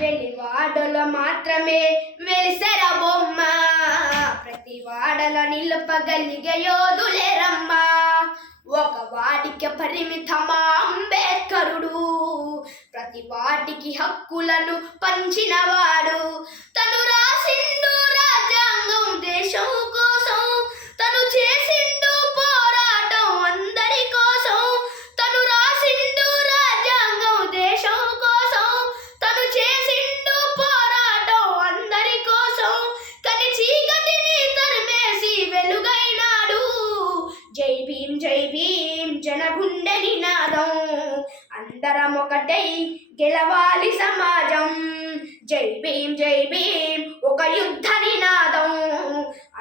వెలివాడలో మాత్రమే వెలిసెర బొమ్మ, ప్రతి వాడల నిలుపగలిగే యోధులేరమ్మ. ఒక వాడికి పరిమితమా అంబేద్కరుడు, ప్రతి వాటికి హక్కులను పంచినవాడు. తను రాసిండు రాజ్యాంగం దేశం కోసం, తను చేసిండు పోరాటం అందరి కోసం. తను రాసిండు రాజ్యాంగం దేశం కోసం, తను చేసిండు పోరాటం అందరి కోసం. కని చీకటిని తరిమేసి వెలుగైనాడు. జై భీం జై భీం జనగుండె నినాదం, అందరం ఒకటై గెలవాలి సమాజం. జై భీం జై భీం ఒక యుద్ధ నినాదం,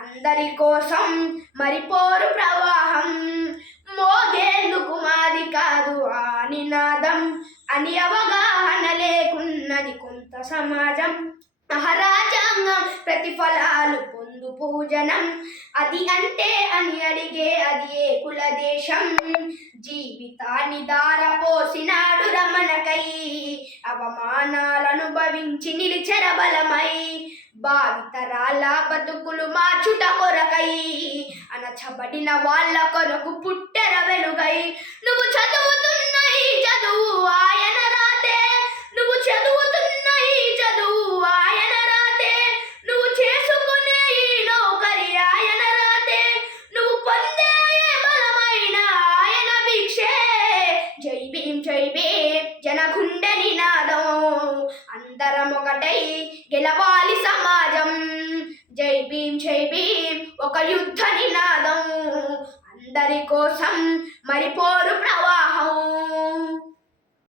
అందరి కోసం మరి పోరు ప్రవాహం. మోగేందుకు మాది కాదు ఆ నినాదం అని అవగాహన లేకున్నది కొంత సమాజం. రాజ్యాంగం ప్రతిఫలాలు పొందు పూజనం, అది అంటే అని అడిగే అది ఏ కుల దేశం. జీవితాన్ని దారపోసినాడు రమణకై, అవమానాలను భవించి నిలిచెర బలమై. భావితరాల బతుకులు మార్చుట కొరకై, అణచబడిన వాళ్ళ కొరకు పుట్టెర వెలుగై. నువ్వు చదువుతున్న ఈ చదువు ఆయన రాతే, నువ్వు చదువుతున్న ఈ చదువు ఆయన రాతే, నువ్వు చేసుకునే ఈ నౌకరి ఆయన రాతే, నువ్వు పొందే బలమైన ఆయన భిక్షే. జై భీం జనగుండె నినాదం, అందరం ఒకటై గెలవాలి సమాజం. జై భీం ఒక యుద్ధ నినాదం, అందరి కోసం మరి పోరు ప్రవాహం.